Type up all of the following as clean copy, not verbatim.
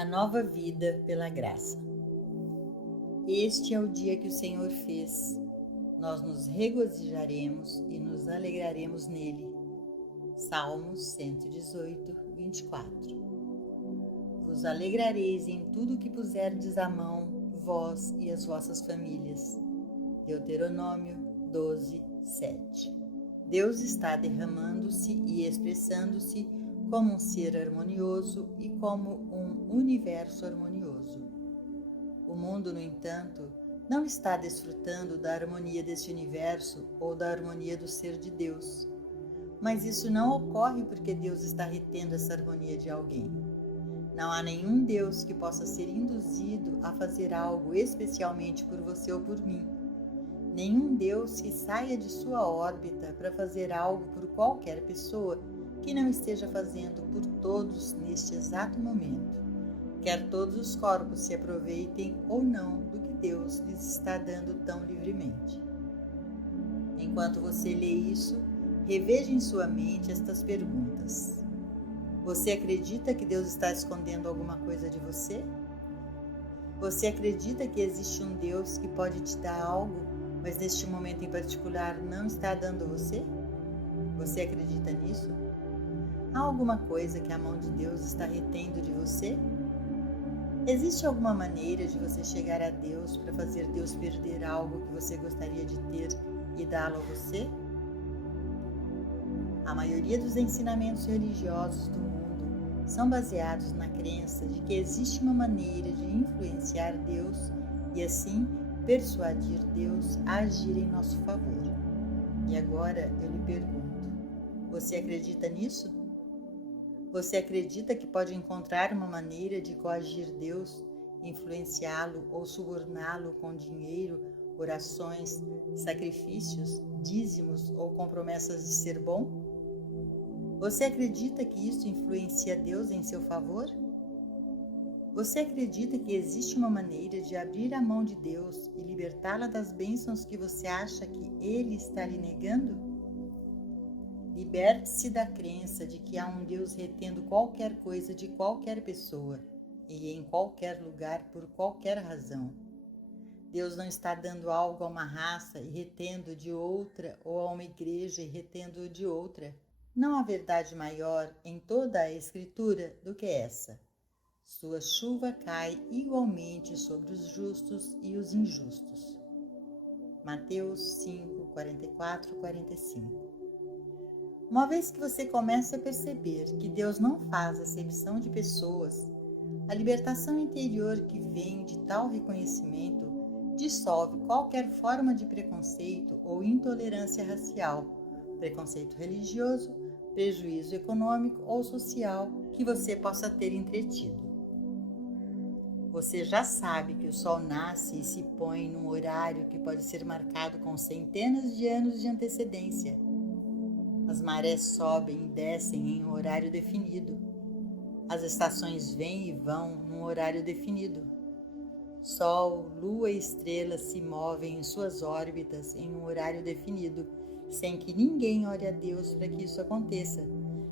A nova vida pela graça. Este é o dia que o Senhor fez. Nós nos regozijaremos e nos alegraremos nele. Salmos 118, 24. Vos alegrareis em tudo que puserdes à mão, vós e as vossas famílias. Deuteronômio 12, 7. Deus está derramando-se e expressando-se como um ser harmonioso e como um universo harmonioso. O mundo, no entanto, não está desfrutando da harmonia desse universo ou da harmonia do ser de Deus. Mas isso não ocorre porque Deus está retendo essa harmonia de alguém. Não há nenhum Deus que possa ser induzido a fazer algo especialmente por você ou por mim. Nenhum Deus que saia de sua órbita para fazer algo por qualquer pessoa que não esteja fazendo por todos neste exato momento, quer todos os corpos se aproveitem ou não do que Deus lhes está dando tão livremente. Enquanto você lê isso, reveja em sua mente estas perguntas. Você acredita que Deus está escondendo alguma coisa de você? Você acredita que existe um Deus que pode te dar algo, mas neste momento em particular não está dando você? Você acredita nisso? Há alguma coisa que a mão de Deus está retendo de você? Existe alguma maneira de você chegar a Deus para fazer Deus perder algo que você gostaria de ter e dá-lo a você? A maioria dos ensinamentos religiosos do mundo são baseados na crença de que existe uma maneira de influenciar Deus e assim persuadir Deus a agir em nosso favor. E agora eu lhe pergunto, você acredita nisso? Você acredita que pode encontrar uma maneira de coagir Deus, influenciá-lo ou suborná-lo com dinheiro, orações, sacrifícios, dízimos ou com promessas de ser bom? Você acredita que isso influencia Deus em seu favor? Você acredita que existe uma maneira de abrir a mão de Deus e libertá-la das bênçãos que você acha que Ele está lhe negando? Liberte-se da crença de que há um Deus retendo qualquer coisa de qualquer pessoa e em qualquer lugar por qualquer razão. Deus não está dando algo a uma raça e retendo de outra ou a uma igreja e retendo de outra. Não há verdade maior em toda a Escritura do que essa. Sua chuva cai igualmente sobre os justos e os injustos. Mateus 5, 44, 45. Uma vez que você começa a perceber que Deus não faz acepção de pessoas, a libertação interior que vem de tal reconhecimento dissolve qualquer forma de preconceito ou intolerância racial, preconceito religioso, prejuízo econômico ou social que você possa ter entretido. Você já sabe que o sol nasce e se põe num horário que pode ser marcado com centenas de anos de antecedência. As marés sobem e descem em um horário definido. As estações vêm e vão num horário definido. Sol, lua e estrelas se movem em suas órbitas em um horário definido, sem que ninguém ore a Deus para que isso aconteça,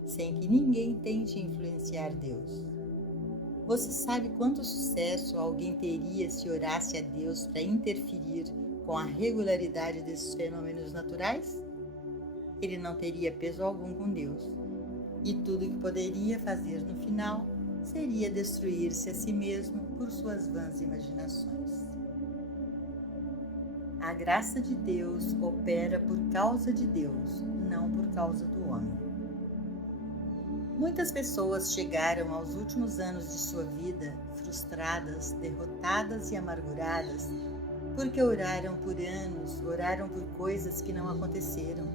sem que ninguém tente influenciar Deus. Você sabe quanto sucesso alguém teria se orasse a Deus para interferir com a regularidade desses fenômenos naturais? Ele não teria peso algum com Deus, e tudo que poderia fazer no final seria destruir-se a si mesmo por suas vãs imaginações. A graça de Deus opera por causa de Deus, não por causa do homem. Muitas pessoas chegaram aos últimos anos de sua vida frustradas, derrotadas e amarguradas porque oraram por anos, oraram por coisas que não aconteceram.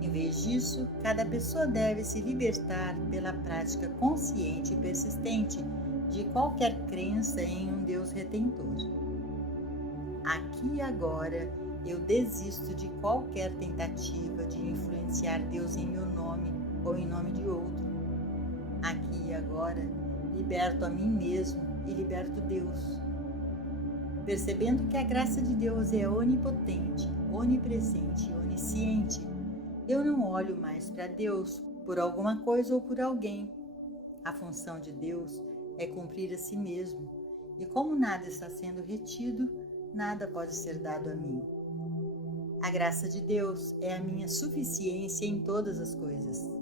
Em vez disso, cada pessoa deve se libertar pela prática consciente e persistente de qualquer crença em um Deus retentor. Aqui e agora, eu desisto de qualquer tentativa de influenciar Deus em meu nome ou em nome de outro. Aqui e agora, liberto a mim mesmo e liberto Deus. Percebendo que a graça de Deus é onipotente, onipresente e onisciente, eu não olho mais para Deus por alguma coisa ou por alguém. A função de Deus é cumprir a si mesmo, e como nada está sendo retido, nada pode ser dado a mim. A graça de Deus é a minha suficiência em todas as coisas.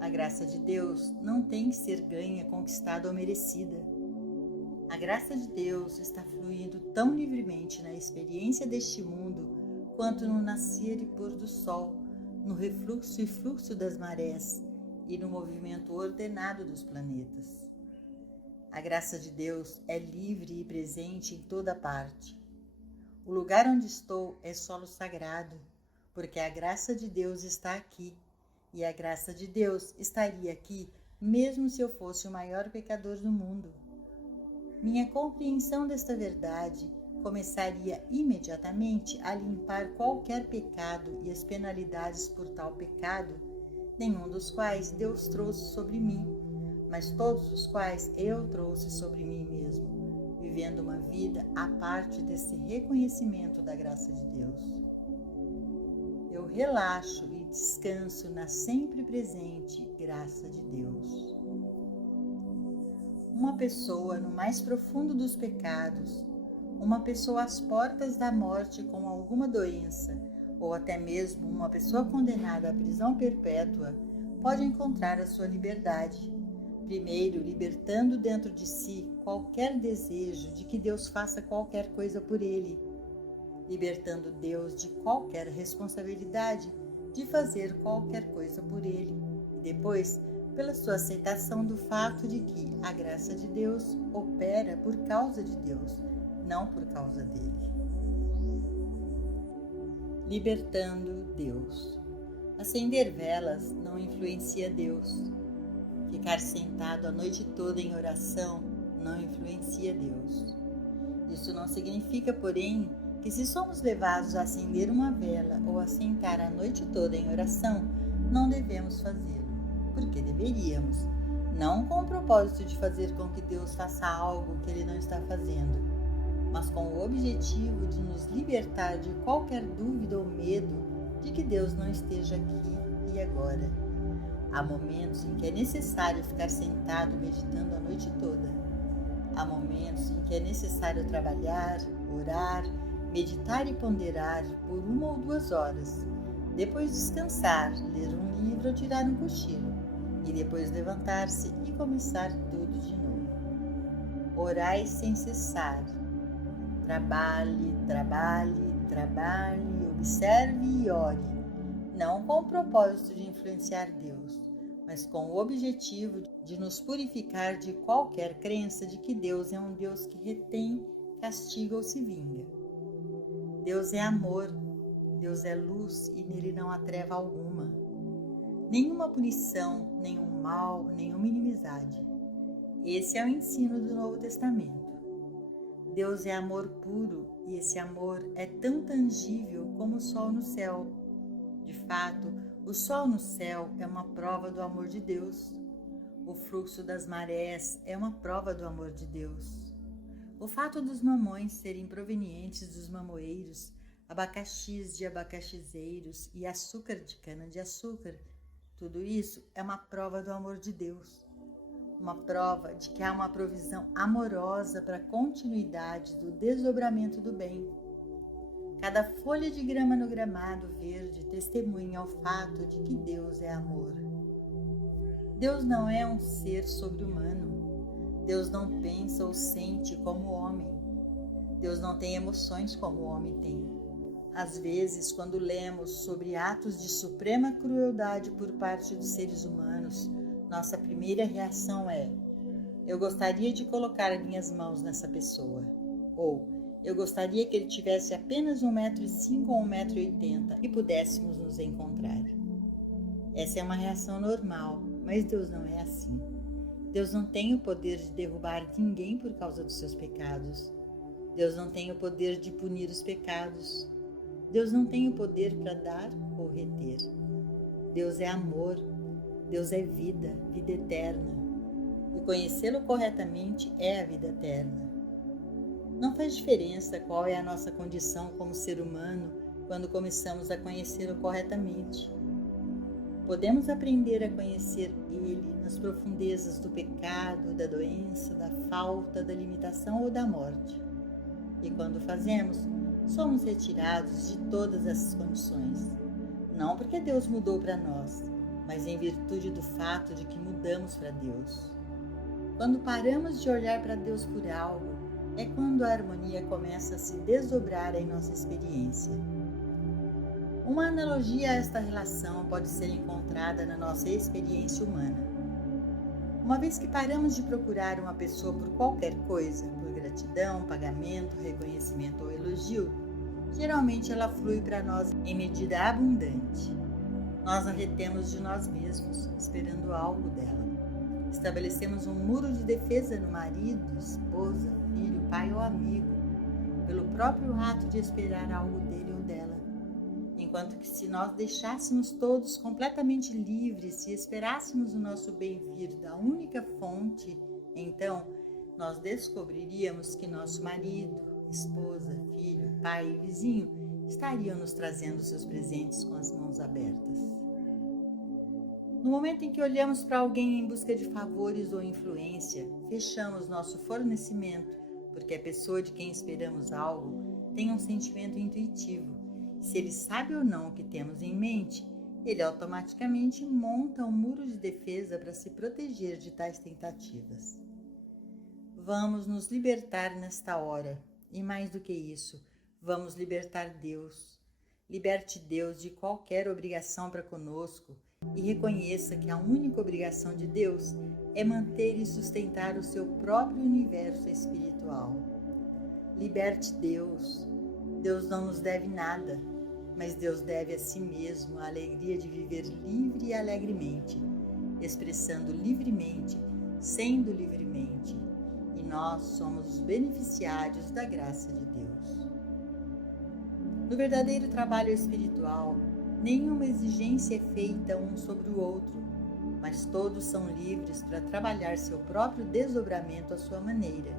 A graça de Deus não tem que ser ganha, conquistada ou merecida. A graça de Deus está fluindo tão livremente na experiência deste mundo quanto no nascer e pôr do sol, no refluxo e fluxo das marés e no movimento ordenado dos planetas. A graça de Deus é livre e presente em toda parte. O lugar onde estou é solo sagrado, porque a graça de Deus está aqui, e a graça de Deus estaria aqui mesmo se eu fosse o maior pecador do mundo. Minha compreensão desta verdade começaria imediatamente a limpar qualquer pecado e as penalidades por tal pecado, nenhum dos quais Deus trouxe sobre mim, mas todos os quais eu trouxe sobre mim mesmo, vivendo uma vida à parte desse reconhecimento da graça de Deus. Eu relaxo e descanso na sempre presente graça de Deus. Uma pessoa no mais profundo dos pecados, uma pessoa às portas da morte com alguma doença, ou até mesmo uma pessoa condenada à prisão perpétua, pode encontrar a sua liberdade, primeiro libertando dentro de si qualquer desejo de que Deus faça qualquer coisa por ele, libertando Deus de qualquer responsabilidade de fazer qualquer coisa por ele, e depois pela sua aceitação do fato de que a graça de Deus opera por causa de Deus, não por causa dele. Libertando Deus. Acender velas não influencia Deus. Ficar sentado a noite toda em oração não influencia Deus. Isso não significa, porém, que se somos levados a acender uma vela ou a sentar a noite toda em oração, não devemos fazê-lo. Porque deveríamos, não com o propósito de fazer com que Deus faça algo que Ele não está fazendo, mas com o objetivo de nos libertar de qualquer dúvida ou medo de que Deus não esteja aqui e agora. Há momentos em que é necessário ficar sentado meditando a noite toda. Há momentos em que é necessário trabalhar, orar, meditar e ponderar por 1 ou 2 horas, depois descansar, ler um livro ou tirar um cochilo, e depois levantar-se e começar tudo de novo. Orai sem cessar. Trabalhe, trabalhe, trabalhe, observe e ore, não com o propósito de influenciar Deus, mas com o objetivo de nos purificar de qualquer crença de que Deus é um Deus que retém, castiga ou se vinga. Deus é amor, Deus é luz e nele não há treva alguma. Nenhuma punição, nenhum mal, nenhuma inimizade. Esse é o ensino do Novo Testamento. Deus é amor puro e esse amor é tão tangível como o sol no céu. De fato, o sol no céu é uma prova do amor de Deus. O fluxo das marés é uma prova do amor de Deus. O fato dos mamões serem provenientes dos mamoeiros, abacaxis de abacaxizeiros e açúcar de cana-de-açúcar, tudo isso é uma prova do amor de Deus. Uma prova de que há uma provisão amorosa para a continuidade do desdobramento do bem. Cada folha de grama no gramado verde testemunha o fato de que Deus é amor. Deus não é um ser sobre-humano. Deus não pensa ou sente como o homem. Deus não tem emoções como o homem tem. Às vezes, quando lemos sobre atos de suprema crueldade por parte dos seres humanos, nossa primeira reação é: eu gostaria de colocar minhas mãos nessa pessoa. Ou, eu gostaria que ele tivesse apenas 1,05 m ou 1,80 m e pudéssemos nos encontrar. Essa é uma reação normal, mas Deus não é assim. Deus não tem o poder de derrubar ninguém por causa dos seus pecados. Deus não tem o poder de punir os pecados. Deus não tem o poder para dar ou reter. Deus é amor. Deus é vida, vida eterna, e conhecê-lo corretamente é a vida eterna. Não faz diferença qual é a nossa condição como ser humano quando começamos a conhecê-lo corretamente. Podemos aprender a conhecer Ele nas profundezas do pecado, da doença, da falta, da limitação ou da morte. E quando fazemos, somos retirados de todas essas condições. Não porque Deus mudou para nós, mas em virtude do fato de que mudamos para Deus. Quando paramos de olhar para Deus por algo, é quando a harmonia começa a se desdobrar em nossa experiência. Uma analogia a esta relação pode ser encontrada na nossa experiência humana. Uma vez que paramos de procurar uma pessoa por qualquer coisa, por gratidão, pagamento, reconhecimento ou elogio, geralmente ela flui para nós em medida abundante. Nós a retemos de nós mesmos, esperando algo dela. Estabelecemos um muro de defesa no marido, esposa, filho, pai ou amigo, pelo próprio ato de esperar algo dele ou dela. Enquanto que se nós deixássemos todos completamente livres e esperássemos o nosso bem vir da única fonte, então nós descobriríamos que nosso marido, esposa, filho, pai e vizinho estariam nos trazendo seus presentes com as mãos abertas. No momento em que olhamos para alguém em busca de favores ou influência, fechamos nosso fornecimento, porque a pessoa de quem esperamos algo tem um sentimento intuitivo. Se ele sabe ou não o que temos em mente, ele automaticamente monta um muro de defesa para se proteger de tais tentativas. Vamos nos libertar nesta hora, e mais do que isso, vamos libertar Deus. Liberte Deus de qualquer obrigação para conosco e reconheça que a única obrigação de Deus é manter e sustentar o seu próprio universo espiritual. Liberte Deus. Deus não nos deve nada, mas Deus deve a si mesmo a alegria de viver livre e alegremente, expressando livremente, sendo livremente, e nós somos os beneficiários da graça de Deus. No verdadeiro trabalho espiritual, nenhuma exigência é feita um sobre o outro, mas todos são livres para trabalhar seu próprio desdobramento à sua maneira.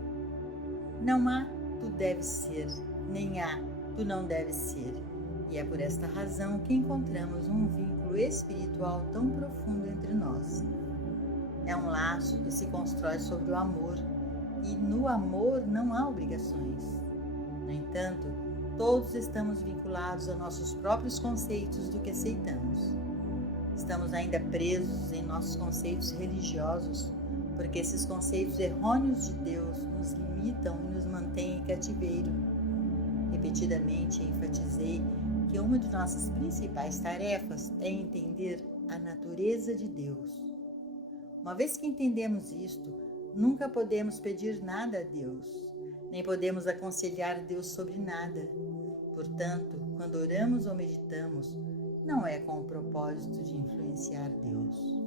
Não há tu deves ser, nem há tu não deves ser. E é por esta razão que encontramos um vínculo espiritual tão profundo entre nós. É um laço que se constrói sobre o amor, e no amor não há obrigações. No entanto, todos estamos vinculados a nossos próprios conceitos do que aceitamos. Estamos ainda presos em nossos conceitos religiosos, porque esses conceitos errôneos de Deus nos limitam e nos mantêm em cativeiro. Repetidamente enfatizei que uma de nossas principais tarefas é entender a natureza de Deus. Uma vez que entendemos isto, nunca podemos pedir nada a Deus, nem podemos aconselhar Deus sobre nada. Portanto, quando oramos ou meditamos, não é com o propósito de influenciar Deus.